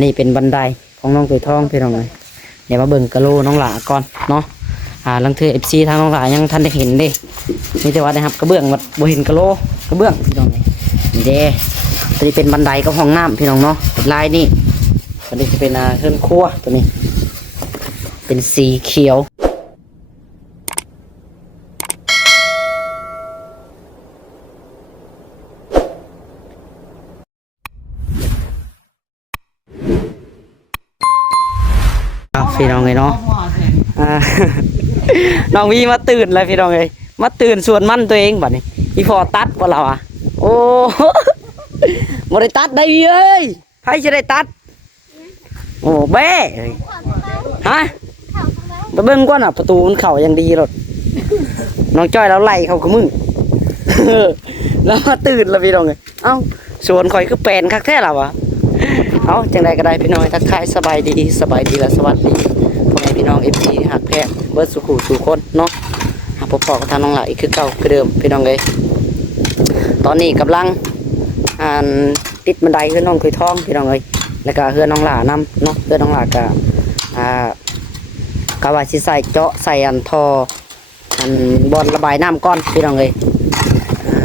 ันนี้เป็นบันไดของน้องตุยทองพี่น้องเลยเดี๋ยวมาเบิ่งกะโลน้องหลาก่อนเนาะอ่าลังเทือเอฟซีทางน้องหลายังท่านได้เห็นดิมีแต่ว่านะครับกระเบื้องวัดบ่เห็นกะโลกระเบื้องพี่น้องเลยเด้ตัวนี้เป็นบันไดกับห้องน้ำพี่น้องเนาะเป็นลายนี่ตัวนี้จะเป็นอ่าเครื่องครัวตัวนี้ เป็นสีเขียว พี่น้องเลยเนาะอ่าน้องวีมาตื่นเลยพี่น้องเลยมาตื่นส่วนมั่นตัวเองบัดนี้อีพอตัดว่เราอะ โอ้บ่ได้ตัดได้เอ้ยใครจะได้ตัด โอ้เบ้ฮะไปเบิ่งก่อนอะ ประตูมันเข่ายังดีรถน้องจ้อยแล้วไล่เขากับมึงแล้วมาตื่นแล้วพี่น้องเลยเอ้าส่วนคอยคือแปลนคักแท้ล่ะวะ เอาจังใดก็ได้พี่น้องทักทายสบายดีสบายดีและสวัสดีพ่อแม่พี่น้องเอฟซีหักแพงเบิร์ดสุขุสู่คนเนาะหาพบปอกับทางน้องหลายอีกคือเก่าคือเดิมพี่น้องเลยตอนนี้กำลังอ่านติดบันไดเพื่อนน้องคุยท้องพี่น้องเลยแล้วก็เพื่อนน้องหลานำเนาะเพื่อนน้องหลาก็อ่ากะว่าสิใส่เจาะใส่อันทออันบอลระบายน้ำก้อนพี่น้องเลยอ่า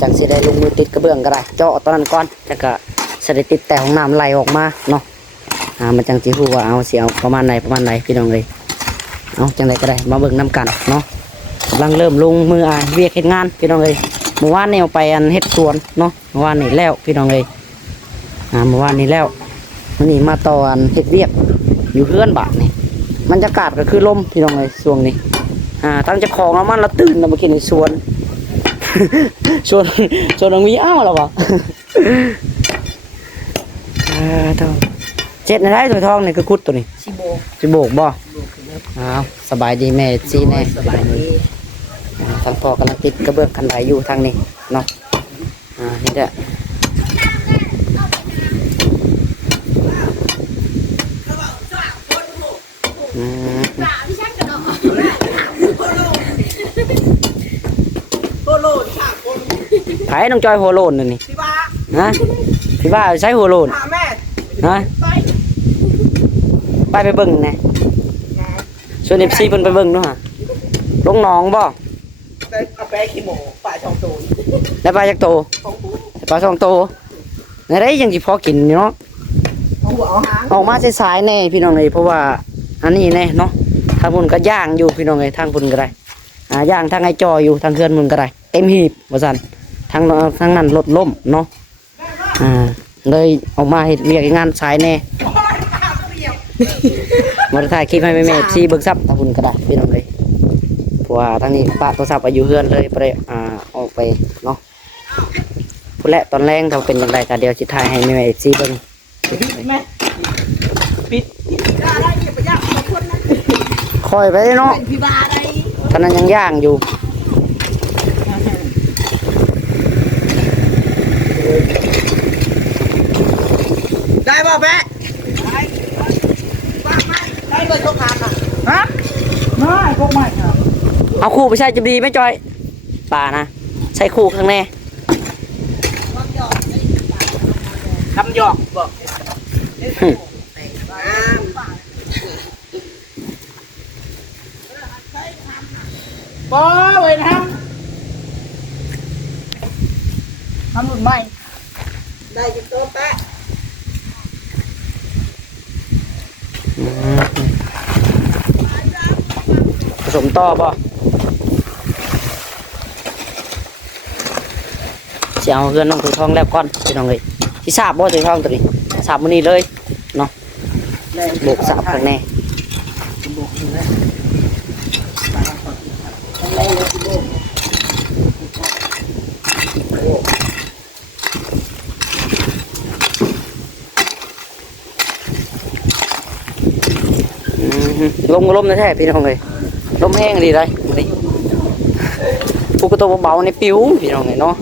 จังสิได้ลงมือติดกระเบื้องก็ได้ เจาะตอนนั้นก่อนแล้วก็ สถิติดแต่ของน้ำไหลออกมาเนาะอ่ามันจังจีฮู้ว่าเอาเสียเอาประมาณไหนประมาณไหนพี่น้องเลยเอาจังไดก็ได้มาเบิ่งน้ำกันเนาะกำลังเริ่มลงมืออ่าเวียกเฮ็ดงานพี่น้องเลยเมื่อวานนี่เอาไปอันเฮ็ดสวนเนาะเมื่อวานนี่แล้วพี่น้องเลยอ่าเมื่อวานนี้แล้ววันนี้มาต่ออันเฮ็ดเวียกอยู่เพื่อนบาทนี่มันจะกาศก็คือลมพี่น้องเลยช่วงนี้อ่าตั้งจะของแล้วมันละตื่นแล้วมากินในสวนชวนชวนน้องมีอ้าวแล้ววะ อ่าเท่าเจ็ดในได้ตัวทองนี่คือคุดตัวนี้ชิโบจิโบกบ่อ้าวสบายดีแม่ซีแน่สบายดีอ่าทางพ่อกำลังติดกระเบื้องคันไดอยู่ทางนี้เนาะอ่านี่แหละอืมโคโลนค่ะคนไผน้องจอยหัวโลนนั่นนี่พี่บ้าฮะ พี่ว่าใช้หัวโลนหาแม่ฮะไปไปไปเบิ่งแหน่ชวนเอฟซีเพิ่นไปเบิ่งเนาะฮะลงหนองบ่ไปเอาไปขี้หมูป่าชองโตนได้ปลาจักโตของผู้ได้ปลาสองโตในได้ยังสิพอกินอยู่เนาะของหัวเอาหางออกมาสายๆแน่พี่น้องเลยเพราะว่าอันนี้แน่เนาะทางพุ่นก็ย่างอยู่พี่น้องเลยทางพุ่นก็ได้อ่าย่างทางไอจออยู่ทางเคลื่อนพุ่นก็ได้ เต็มหีบว่าซั่นทางเนาะทางนั้นรถล่มเนาะ อ่าเลยออกมาเฮ็ดเวียกเฮ็ดงานสายแน่มาถ่ายคลิปให้แม่ๆซีเบิกซับทางพุ่นก็ได้พี่น้องเลยเพราะว่าทางนี้ปะโทรศัพท์อายุเฮือนเลยบ่ไปอ่าออกไปเนาะพุ่นแหละตอนแรงถ้าเป็นอย่างไรก็เดี๋ยวสิถ่ายให้แม่ๆซีเบิ่งแม่ปิดได้ได้อย่าไปยากขอบคนนะคอยไปเนาะเป็นพี่บ้าได้ตอนนั้นยังย่างอยู่ ได้ป่ะแม่ได้บ้าไม่ได้เลยทุกงานอะฮะไม่พวกไม่ครับเอาคู่ไปใช้จะดีไหมจอยป่านะใช้คู่ข้างแน่คำหยอกบอกหึบอเว้ยนะทำหนุนใหม่ได้จะโตแปะ อืมผ สมต่อป่ะจะเอาเพื่อนน้องถือทองแล้วก่อนพี่น้องเลยที่ทราบบ่ถือทองตัวนี้ทราบมื้อนี้เลยเนาะบกทราบข้างแน่ลมก็ลมแท้พี่น้องเลย ลมแห้งดีได้นี่ปูกระตัวเบาๆในปิ้วพี่น้องไงเนาะ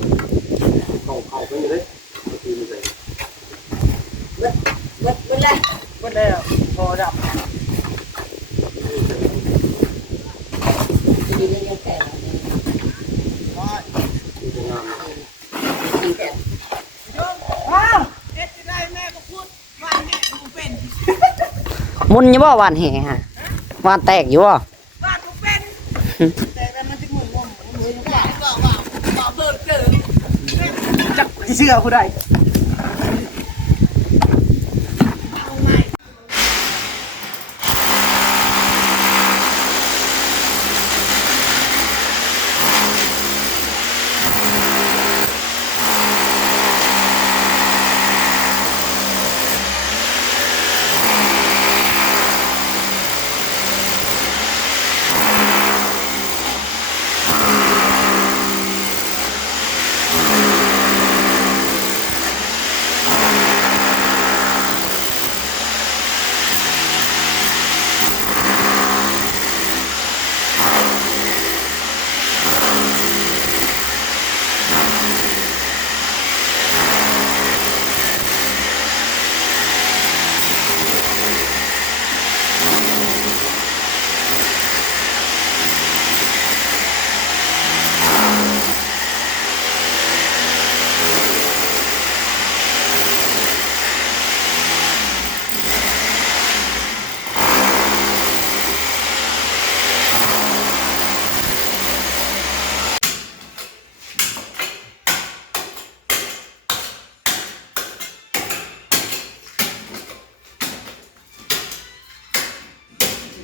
มุนยังบ่หวานแห่ฮะหวานแตกอยู่บ่ จักเชื่อกูได้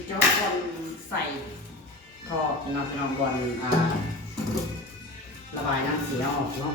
เจ้าคนใส่คอบ ก่อนบนอ่าระบายน้ำเสียออกเนาะ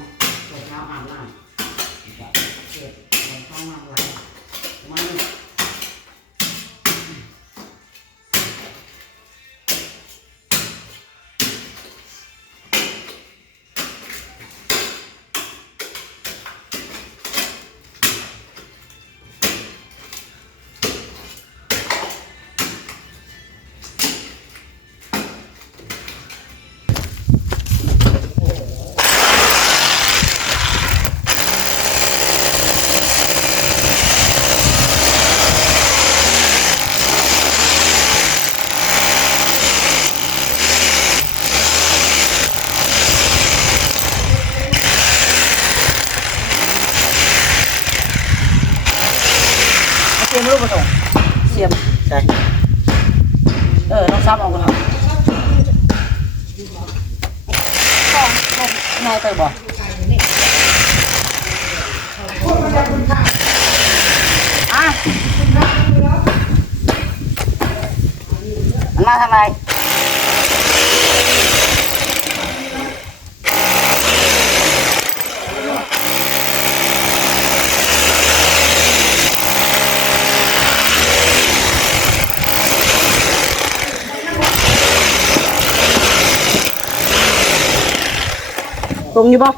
ตรงอยู่ป่ะ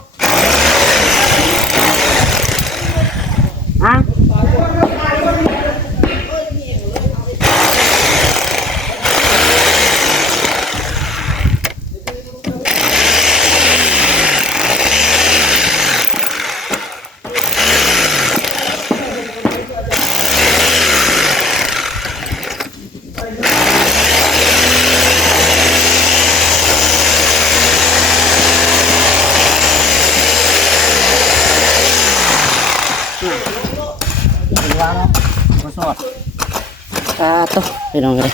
อะถึงว่าเนาะมาสอด ตาตุ๊กไปลองเลย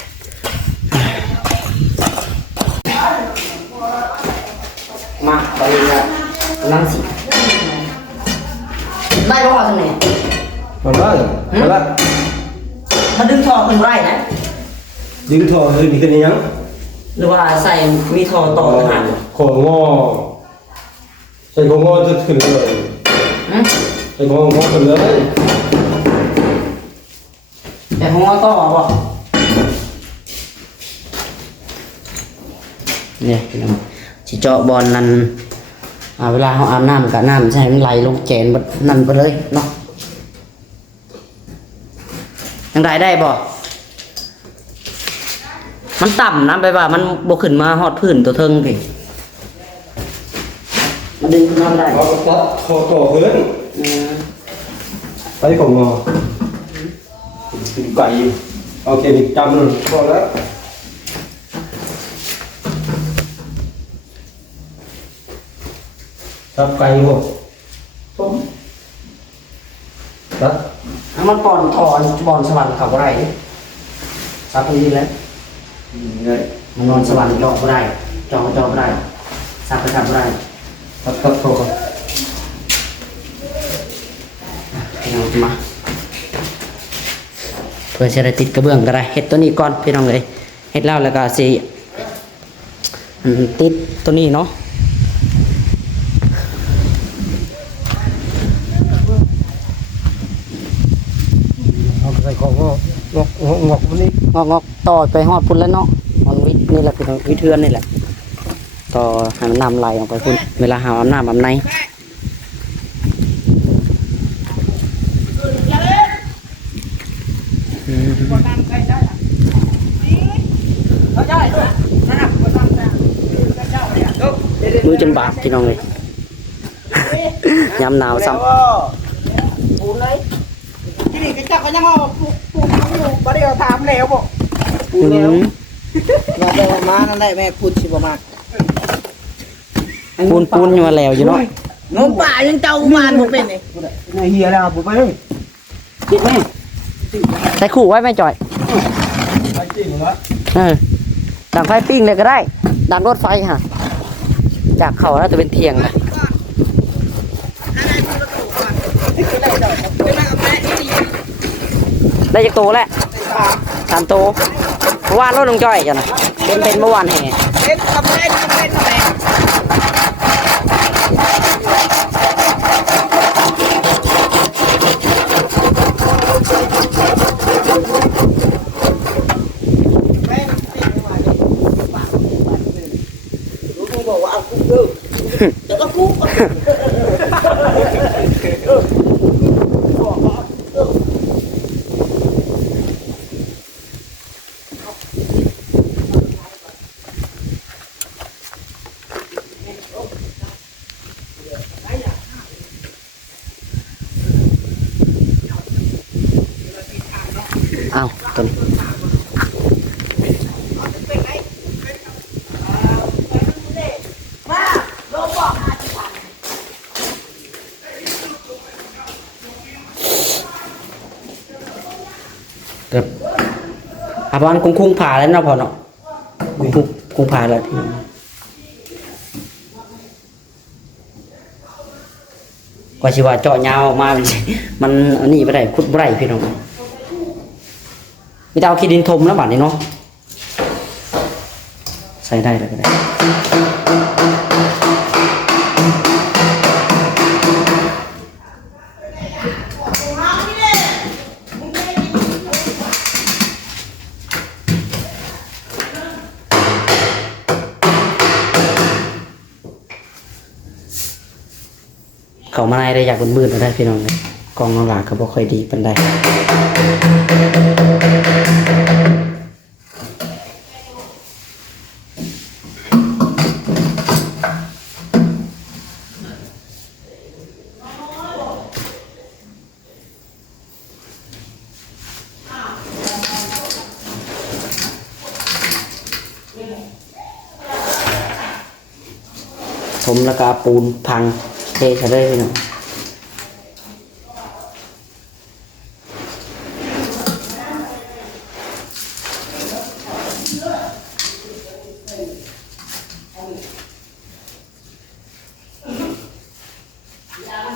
มาไปเลยลังสิได้ป่าวตรงนี้มาบ้างมาละมันดึงทอขึ้นไรนะ ดึงทอคือมีขึ้นยังหรือว่าใส่มีทอต่อทหารของงอใส่ของงอจะขึ้นเลยอืมใส่ของงอขึ้นเลย แต่หัวต่อบ่เนี่ยพี่น้องสิเจาะบอลนั่นอ่าเวลาเขาอาบน้ำกับน้ำใช่มันไหลลงแกนบัดนั่นไปเลยเนาะยังได้ได้บ่มันต่ำนะไปว่ามันบกขึ้นมาฮอดพื้นตัวเทิงพี่มันดึงขึ้นมาไม่ได้เอากระตัดคอต่อเพื่อนอืมไปของงอ เป็นไก่โอเคมีจำเลยพอแล้วตับไก่หมดผมตัดแล้วมันปอนทอนบอลสวรรค์เขาอะไรซับตรงนี้แล้วเลยมันนอนสว่างเจาะก็ได้เจาะก็เจาะก็ได้ซับก็ซับก็ได้ครับครับโทรครับเอามาเพื่อจะได้ติดกระเบื้องก็ได้เฮ็ดตัวนี้ก่อนพี่น้องเลยเฮ็ดแล้วแล้วก็สิอืมติดตัวนี้เนาะเอาใส่ของงอกงอกงอกงอกวันนี้งอกงอกต่อไปฮอดพุ่นแล้วเนาะมันวิทย์นี่แหละพี่น้องวิทย์เทือนนี่แหละต่อให้มันน้ำไหลออกไปพุ่นเวลาหาอาบน้ำอาบในอืม เขาได้นะครับเขาทำได้เจ้าเนี่ยลูกเดี๋ยว มือจนบาดพี่น้องเลยยามหนาวซ้ปูนเลยที่นี่ก็จับก็ยังเอาปูปูปูบ่ได้เอาถามแล้วบ่ำปูแล้วอืมมาแต่มานั่นแหละแม่พูดสิบ่มากปูนปูนอยู่มาแล้วอยู่เนาะงมป่ายังเจ้าบ้านบ่เป็นนี่นายเฮียแล้วผมไปเลยคิดไหมใส่ขู่ไว้ไหมจ่อยไปจริงเหรอเออดังไฟปิ้งเลยก็ได้ดังรถไฟฮะ จากเขาแล้วจะเป็นเทียงนะได้จากโตแล้วสามโตเมื่อวานรถลงจ้อยจ้ะนะเป็นเป็นเมื่อวานแห่ เอ็ดทำได้ทำได้ทำได้บอกว่าเอาคุกเด้อ จะก็คุก เอาตัวนี้เกือบ อาบอนคงคุ้งผ่าแล้วเนาะพอเนาะคุ้งคุ้งคุ้งผ่าแล้วที่กว่าชิว่าเจาะยาวออกมา มันมันอันนี้ไม่ได้ขุดไม่ได้พี่น้องมีแต่เอาขี้ดินทมแล้วบัดนี้เนาะใส่ได้แล้วก็ได้ เขามาในได้อยากมืดๆได้พี่น้องเลยกองน้องหลาก็บ่ค่อยดีปานใดผมแล้วก็เอาปูนพัง เทใส่เลยพี่น้อง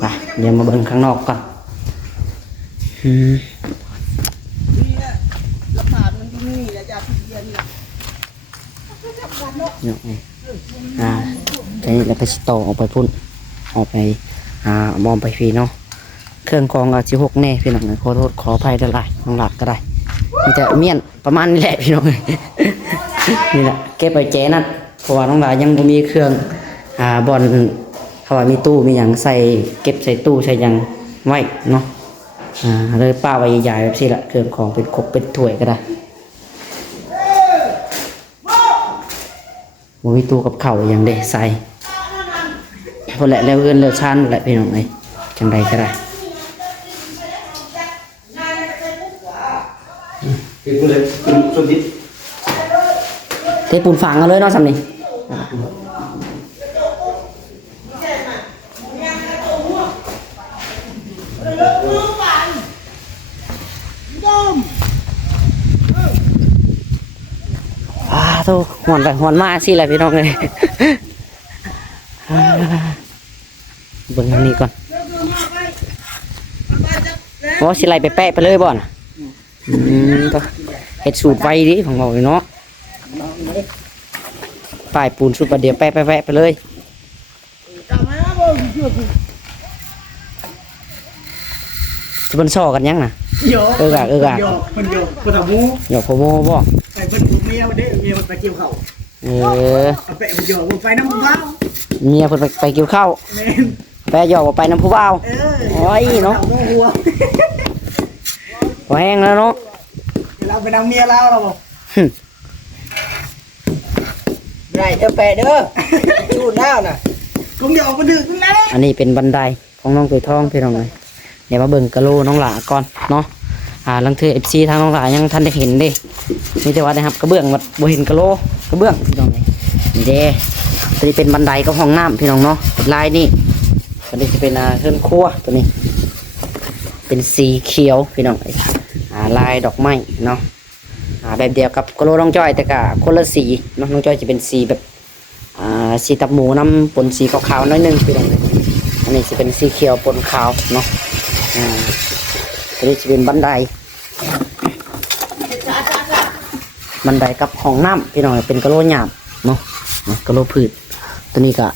ไปเดี๋ยวมาเบิ่งข้างนอกก่อนอืมแหละหลักฐานมันที่นี่และยาพิษเย็นนี่ เนาะอ่าทีนี้เราไปสโตออกไปพุ่นออกไปอ่ามองไปฟรีเนาะเครื่องกองอาจิหกแน่พี่น้องขอโทษขออภัยได้หลายน้องหลักก็ได้มีแต่เมียนประมาณนี้แหละพี่น้องนี่แหละเก็บไปแจนั่นเพราะว่าน้องหลายยังบ่มีเครื่องอ่าบอลเขาว่ามีตู้มีอย่างใส่เก็บใส่ตู้ใส่หยังไว้เนาะอ่าเลยป้าไว้ใหญ่ๆแบบนี้ละเครื่องของเป็นครกเป็นถ้วยก็ได้ บ่มีตู้กับข้าวอหย่างเด้ใส่พอแหละแล้วเอื้อนแล้วชันแหละพี่น้องเอ้ยจังใดก็ได้เป็นกูเลยเป็นสุดทิศเทปูนฝังเอาเลยเนาะสำนี่ โทหวนไปหวนมาสิแหละพี่น้องเลยอ่าเบิ่งทางนี้ก่อนโอ้สิไลไปแปะไปเลยบ่อนอืมก็เฮ็ดสูตรไว้ดิของเราเนาะป้ายปูนสูตรประเดี๋ยวแปะไปแปะไปเลยจะเป็นซอกันยังน่ะโยเออกะเออกะโยมันโยมันทำมูหยอกโคโมบ่ไอ้เพิ่นผูกเมียเด้เมียมันไปเกี่ยวเขาเออเอาไปมันโยมันไปน้ำมันว้าวเมียเพิ่นไปไปเกี่ยวข้าวแม่นแปะหยอกว่าไปน้ำผู้บ่าวเออโอ้ยเนาะอหัวพอแห้งแล้วเนาะเราไปนั่งเมียเราเราบอกไรเด้อแปะเด้อชูดแล้วน่ะคงเดี๋ยวออกมาดึกแล้วอันนี้เป็นบันไดของน้องตัวทองพี่น้องเลยเดี๋ยวมาเบิ่งกะโหลน้องหลาก่อนเนาะ อ่าลังเทอเอฟซีทางน้องหลายังทันได้เห็นเด้มีแต่ว่านะครับกระเบื้องวัดบ่เห็นกระโลกระเบื้องพี่น้องเลยเด้ตัวนี้เป็นบันไดกับห้องน้ำพี่น้องเนาะลายนี่ตัวนี้จะเป็นอ่าเครื่องครัวตัวนี้ เป็นสีเขียวพี่น้องเอ้ยอ่าลายดอกไม้เนาะอ่าแบบเดียวกับกะโลน้องจ้อยแต่ก็คนละสีเนาะน้องจ้อยจะเป็นสีแบบอ่าสีตับหมูน้ำปนสีขาวๆน้อยนึงพี่น้องเลยอันนี้จะเป็นสีเขียวปนขาวเนาะอ่า อันนี้จะเป็นบันได บันไดกับห้องน้ำพี่น้องเอ้ยเป็นกระโหลหยาบเนาะเนาะกระโหลพืชตัวนี้ก็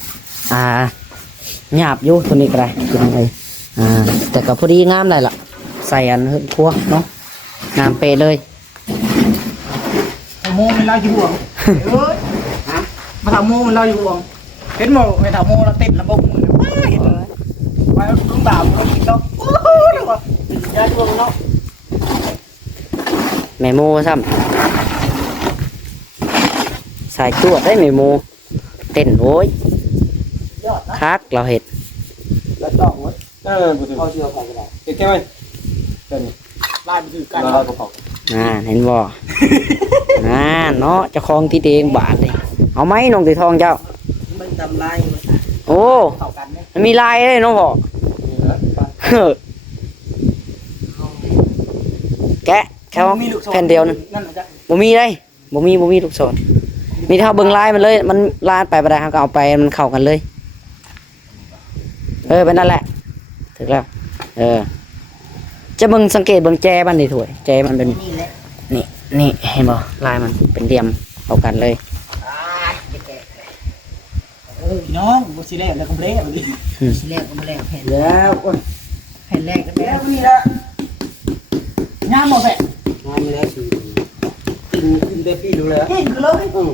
อ่าหยาบอยู่ตัวนี้ก็ได้พี่น้องเลยอ่าแต่ก็พอดีงามเลยล่ะ ใส่อันเฮือนครัวเนาะงามเปะเลยทำโมมันเราอยู่ห่วงเอ้ยมาทำโมมันเราอยู่ห่วงเห็นโมไม่ทำโมเราติดระบบมือว้าเห็นเลยว่าลุงบ่าวมันกินเนาะโอ้โหเดี๋ ยวว่ายาดวงเนาะแมโมซ้ำสายตรวจได้แมโมเต้นโอ้ยยอดนะคักเราเห็ดแล้วต้องไว้เออบุตรเอาเชือกของก็ได้เก็บแค่ไหมเดี๋ยวนี้ลายมันคือกันเราเราก็พอน่าเห็นบ่ น่าเนาะเจะคลองที่เองบาทเลยเอาไหมน้องตีทองเจ้า มันทำลายมันโอ้ เข้ากันเนี่ยมันมีลายเลยน้องบอกนี่นะเฮ้อ แกะแค่แผ่นเดียวนึงนั่นนะจ๊ะบ่มีได้บ่มีบ่มีลูกศรมีเท่าเบิ่งลายมันเลย มันลายไปบ่ได้ครับก็เอาไปมันเข้ากันเลย เออเป็นนั่นแหละถึกแล้ว เออ จะเบิ่งสังเกตเบิ่งแจมันดิถวยแจมันเป็นนี่แหละนี่นี่เห็นบ่ลายมันเป็นเดียมเข้ากันเลยอ่าจะแกะเออพี่น้องบุษีแรกแล้วก็เบรกเลยสิแรกก็มาแรกแผ่นแล้วโอ้ยแผ่นแรกก็แล้แล้ววนี่ละงามหมดแหละ งานแล้วสิกินกินได้พี่ดูแล้วนี่คือเลยอืม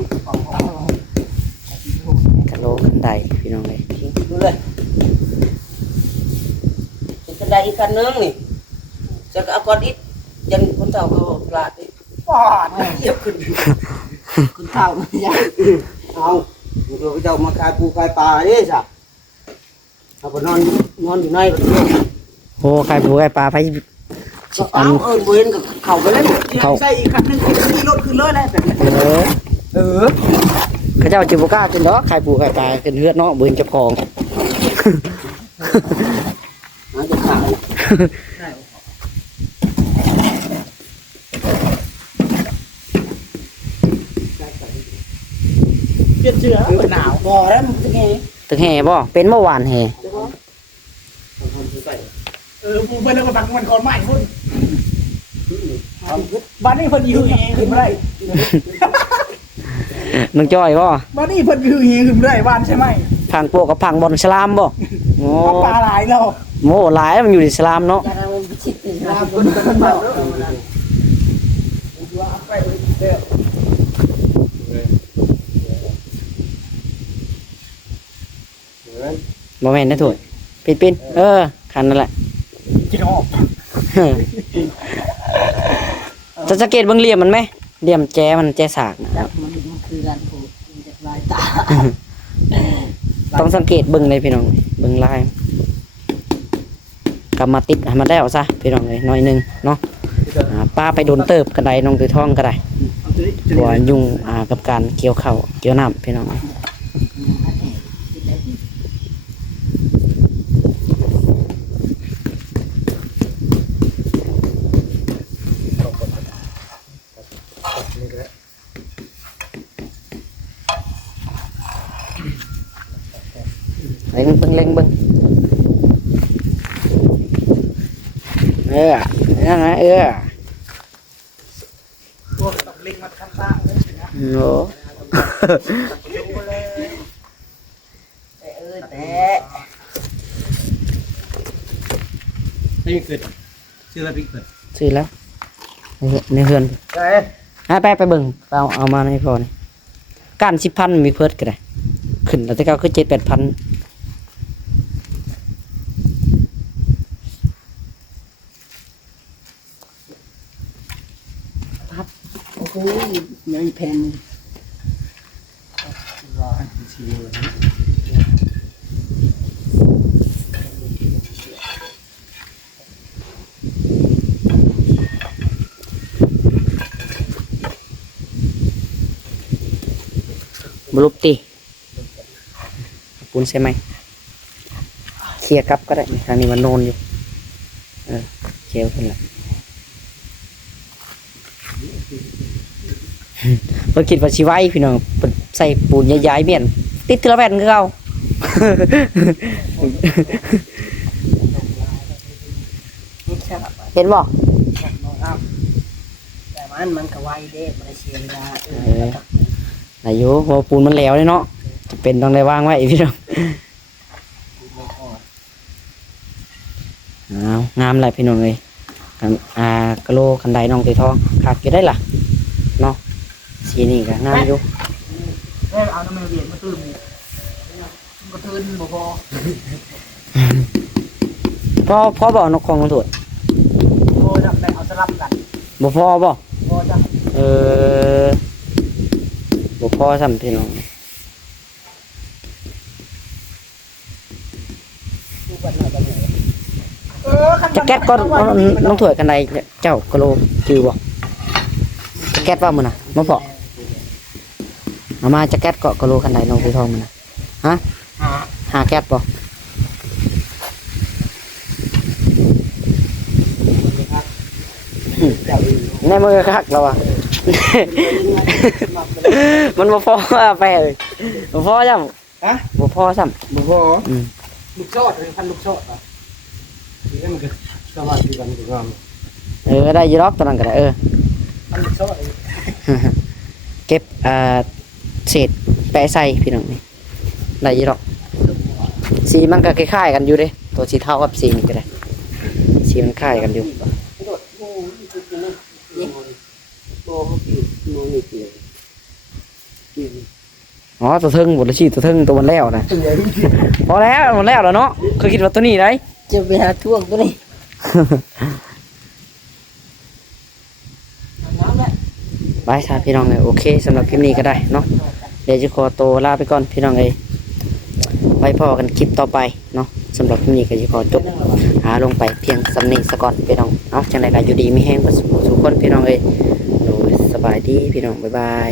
กะโหลกันไดพี่น้องเลยดูเลยจะได้อีกกันนึงนี่จะเอาก้อนอิฐยันคนเฒ่าเขาปลาดนี่ปอดเกี่ยวขึ้นคนเฒ่ามันยังเอาเดี๋ยวเจ้ามาขายปูขายปลาเด้จ้ะเอาไปนอนนอนอยู่ในก็เที่ยวโอ้ไข่ปูไข่ปลาไปก็เอาเอิ้นบ่เห็นก็เขาไปเลยเขาใส่อีกคันนึงที่รถขึ้นเลยแล้แต่เออเออเขาเจ้าจิบกล้ากินดอกไข่ปูไข่ปลากินเลือดเนาะเบิ่งเจ้าของอาจจะขาเปลี่ยนเสื้อมันหนาวบ่อแล้วมันจะไงตึกแห่บ่เป็นเมื่อวานแห่เออกูไปแล้วก็บังมันก่อนใหม่พุ่น บ้านนี้เพิ่นอยู่เฮขึ้นมาได้น้องจ้อยบ่บ้านนี้เพิ่นอยู่เฮขึ้นมาได้บ้านใช่ไหมพังโปกกับพังบอลสลามบ่โอ้ปลาหลายแล้วโมหลายมันอยู่ในสลามเนาะยาเราพิชิตนี่ลานะเพิ่นเพิ่นเบาแล้วเออบ่แม่นนะถุยปินปินเออคันนั่นแหละกินหอบ จะสังเกตเบิ่งเหลี่ยมมันไหมเหลี่ยมแจมันแจสากนะจับมันมันคือการผูกมันจะลายตาต้องสังเกตเบิ่งเลยพี่น้องเบิ่งลายกลับมาติดให้มันได้เอาซะพี่น้องเลยหน้อยหนึงเนาะอ่าป้าไปโดนเติบกันไดน้องตือท่องก็ได้เอาตัวนี้บัวยุ่งอ่ากับการเกี่ยวข้าวเกี่ยวน้ำพี่น้อง เเล็งเบิ่งเล็งเบิ่งเออ นั่นนะเออพวกตกลิงมาข้างล่างเลยนะโอ้แต่เออแต่ไม่มีเกิดชื่ออะไรพี่เกิดซื้อแล้วในเฮือนเอ้ยอะไปไปเบิ่งเอาเอามาให้พอนี่การสิบพันมีเพิ่มก็ได้ขึ้นแล้วแต่เก็คือเจ็ดแปดพัน โอ้โหยังแพง บรุปตีปูนใช่ไหมเคลียร์กลับก็ได้ทางนี้มันโนนอยู่เออเคลียร์ขึ้นละเพิ่นคิดว่าชิไว้พี่น้องเพิ่นใส่ปูนย้ายๆเมียนติดทีละแผ่นคือเก่าเห็นบ่แต่มันมันก็ไวเด้มันเสียเวลาเอเอออายุพอปูนมันแล้วเลยเนาะจะเป็นต้องได้วางไว้พี่น้องอ้าวงามเลยพี่น้องเลยอันอ่ากะโลคันไดน้องตีทองขาดอยู่ได้ล่ะเนาะสีนี่ก็งามอยู่เอ้ยเอาน้ำมันเวียนมาตื้มนี่มันก็ตื้นบ่พอพ่อพ่อบอกนกของมันถูดโอ้จับแต่เอาสลับกันบ่พ่อบ่พอจะเออ บ่พ่อซ้ำพี่น้องจะแก๊สก็น้องถวยคันไดเจ้ากะโลจือบ่จะแก๊สว่ามื้อน่ะมาพอเอามาจะแก๊สเกาะกะโลคันไดน้องตีทองมื้อน่ะฮะหาแก๊สบ่ในมือคักแล้วอะ มันบ่พอเอาไปเลยบ่พอจ้ำฮะบ่พอซ้บ่พอำอืมลูกโซดหรือพันลูกโซดอะที่นั่นมันก็สวัสดีกันดีกว่าเออได้อยีรอกตอนนั้นก็ได้เออพันลูกโซดเก็บอ่าเศษแปะใส่พี่น้องนี่ได้อยีรอกสีมันก็คล้ายๆกันอยู่เด้ตัวสีเทากับสีนี่ก็ได้สีมันคล้ายกันอยู่ โอ้โห มองไม่เกี่ยวอ๋อตัวเทิงบทละชีตัวเทิงตัวมันแล้วนะพอแล้วมันแล้วแล้วเนาะเคยคิดว่าตัวนี้ได้จะไปหาท่วงตัวนี้บายครับพี่น้องเลยโอเคสำหรับคลิปนี้ก็ได้เนาะเดี๋ยวจะขอตัวลาไปก่อนพี่น้องเลยไว้พอกันคลิปต่อไปเนาะสำหรับคลิปนี้ก็จะขอจบหาลงไปเพียงสำเนีสะก่อนพี่น้องเนาะจังไรก็อยู่ดีไม่แห้งก็สุขสุขคนพี่น้องเลยโดยส บายดีพี่น้องบ๊ายบาย